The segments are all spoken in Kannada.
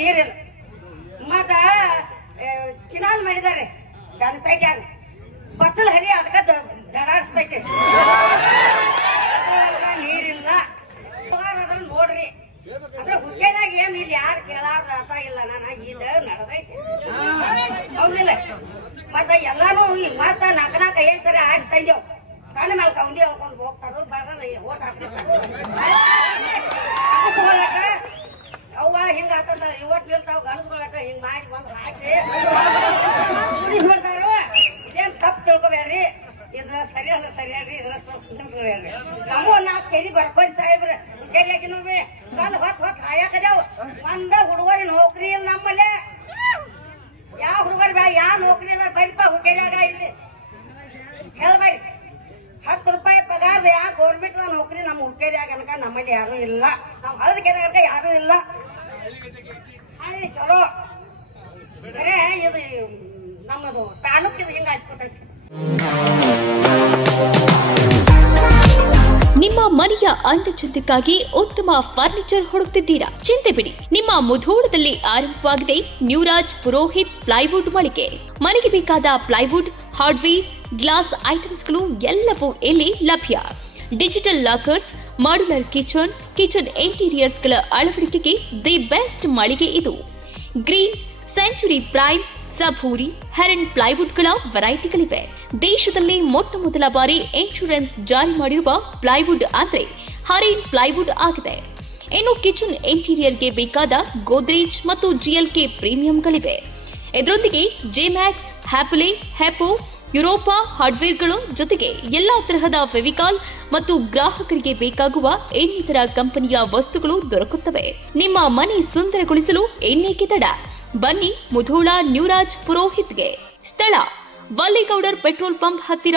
ನೀರಿಲ್ಲ. ಮತ್ತ ಕಿನಾಲ್ ಮಾಡಿದ್ದಾರೆ ಜನಪೇಟ್ಯಾಗ ಬಚ್ಚಲ್ ಹರಿ ಅದಕ್ಕೆ ದಡಾಡ್ಸ್ತೈತಿ. ನೀರಿಲ್ಲ ಅದನ್ನ ನೋಡ್ರಿ. ಅಂದ್ರೆ ಹುಕ್ಕೇನಾಗ ಏನ್ ಇಲ್ಲಿ ಯಾರು ಕೇಳಾರ ರಸ ಇಲ್ಲ. ನಾನು ಇದು ನಡೆದೈತಿ ಹೌದಿಲ್ಲ. ಮತ್ತ ಎಲ್ಲಾನು ಮತ್ತ ನಾಲ್ಕ ಐದು ಸರಿ ಆಡ್ಸ್ತಂದೇವ್ ಕಣ್ಣ ಮೇಲೆ ಕೌಂದಿ ಹೇಳ್ಕೊಂಡು ಹೋಗ್ತಾರ ಬರೋಣ ಓಟ್ ಅವ್ವ ಹಿಂಗ ಹಾಕೊಂಡ ಇವತ್ತು ನಿಲ್ತಾವ ಗಣಸ್ಕೊಳಕ ಹಿಂಗ್ ಮಾಡಿ ಬಂದು ಹಾಕಿ ಬಿಡ್ತಾರ. ಇದೇನ್ ತಪ್ಪು ತಿಳ್ಕೊಬೇಡ್ರಿ. ಇದ್ರ ಸರಿ ಅಲ್ಲ ಸರಿಯಾಡ್ರಿ. ಇದ್ರ ಹೇಳ್ರಿ ನಮಗೂ ನಾಲ್ಕು ಕೆಜಿ ಬರ್ಕೋರಿ ಸಾಹೇಬ್ರ ಹುಕ್ಕೇರಿಯಾಗಿ ನೋವಿ ಕಲ್ ಹೊತ್ತು ಹಾಯಾಕದೇವ್. ಒಂದ ಹುಡುಗರಿ ನೌಕರಿ ಇಲ್ಲ ನಮ್ಮಲ್ಲೇ. ಯಾವ ಹುಡುಗರಿ ಬಾ ಯಾವ ನೌಕರಿ ಇದಾರ ಬರಿಪ ಹುಕ್ಕೇರಿಯಾಗ ಇಲ್ಲಿ ಹೇಳ್ಬರಿ. 10 ರೂಪಾಯಿ ಪಗಾರದ ಯಾವ ಗೌರ್ಮೆಂಟ್ ನೌಕರಿ ನಮ್ಮ ಹುಕ್ಕೇರಿಯಾಗ ಅನ್ಕ ನಮ್ಮಲ್ಲಿ ಯಾರು ಇಲ್ಲ. ನಮ್ಮ ಹಳದ ಕೆರೆಯಾಗ ಯಾರು ಇಲ್ಲ. ಅಲ್ಲಿ ಚಲೋ ಬರೇ ಇದು ನಮ್ಮದು ತಾಲೂಕಿದು ಹಿಂಗ ಹಚ್ಕೊತೈತಿ. ನಿಮ್ಮ ಮನೆಯ ಅಂದಚಂದಕ್ಕಾಗಿ ಉತ್ತಮ ಫರ್ನಿಚರ್ ಹುಡುಕ್ತಿದ್ದೀರಾ? ಚಿಂತೆ ಬಿಡಿ, ನಿಮ್ಮ ಮುಧೋಳದಲ್ಲಿ ಆರಂಭವಾಗಿದೆ ನ್ಯೂರಾಜ್ ಪುರೋಹಿತ್ ಪ್ಲೈವುಡ್ ಮಳಿಗೆ. ಮನೆಗೆ ಬೇಕಾದ ಪ್ಲೈವುಡ್, ಹಾರ್ಡ್ವೇರ್, ಗ್ಲಾಸ್ ಐಟಮ್ಸ್ಗಳು ಎಲ್ಲವೂ ಇಲ್ಲಿ ಲಭ್ಯ. ಡಿಜಿಟಲ್ ಲಾಕರ್ಸ್, ಮಾಡ್ಯುಲರ್ ಕಿಚನ್ ಇಂಟೀರಿಯರ್ಸ್ಗಳ ಅಳವಡಿಕೆಗೆ ದಿ ಬೆಸ್ಟ್ ಮಳಿಗೆ ಇದು. ಗ್ರೀನ್, ಸೆಂಚುರಿ ಪ್ರೈಮ್, ಸಭೂರಿ, ಹೆರನ್ ಪ್ಲೈವುಡ್ಗಳ ವೆರೈಟಿಗಳಿವೆ. ದೇಶದಲ್ಲಿ ಮೊಟ್ಟ ಮೊದಲ ಬಾರಿ ಇನ್ಶೂರೆನ್ಸ್ ಜಾರಿ ಮಾಡಿರುವ ಪ್ಲೈವುಡ್ ಅಂದ್ರೆ ಹರೇನ್ ಪ್ಲೈವುಡ್ ಆಗಿದೆ. ಇನ್ನು ಕಿಚನ್ ಇಂಟೀರಿಯರ್ಗೆ ಬೇಕಾದ ಗೋದ್ರೇಜ್ ಮತ್ತು ಜಿಎಲ್ಕೆ ಪ್ರೀಮಿಯಂಗಳಿವೆ. ಇದರೊಂದಿಗೆ ಜೆಮ್ಯಾಕ್ಸ್, ಹ್ಯಾಪಲೆ, ಹೆಪೋ, ಯುರೋಪಾ ಹಾರ್ಡ್ವೇರ್ಗಳು ಜೊತೆಗೆ ಎಲ್ಲಾ ತರಹದ ಫೆವಿಕಾಲ್ ಮತ್ತು ಗ್ರಾಹಕರಿಗೆ ಬೇಕಾಗುವ ಇನ್ನಿತರ ಕಂಪನಿಯ ವಸ್ತುಗಳು ದೊರಕುತ್ತವೆ. ನಿಮ್ಮ ಮನೆ ಸುಂದರಗೊಳಿಸಲು ಇನ್ನೇಕೆ ತಡ? ಬನ್ನಿ ಮುಧೋಳ ನ್ಯೂರಾಜ್ ಪುರೋಹಿತ್ಗೆ. ಸ್ಥಳ ವಲ್ಲಿಗೌಡರ್ ಪೆಟ್ರೋಲ್ ಪಂಪ್ ಹತ್ತಿರ,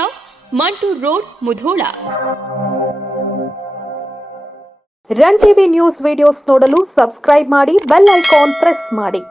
Mantur road, Mudhol. Run TV news videos ನೋಡಲು ಸಬ್ಸ್ಕ್ರೈಬ್ ಮಾಡಿ, ಬೆಲ್ ಐಕಾನ್ ಪ್ರೆಸ್ ಮಾಡಿ.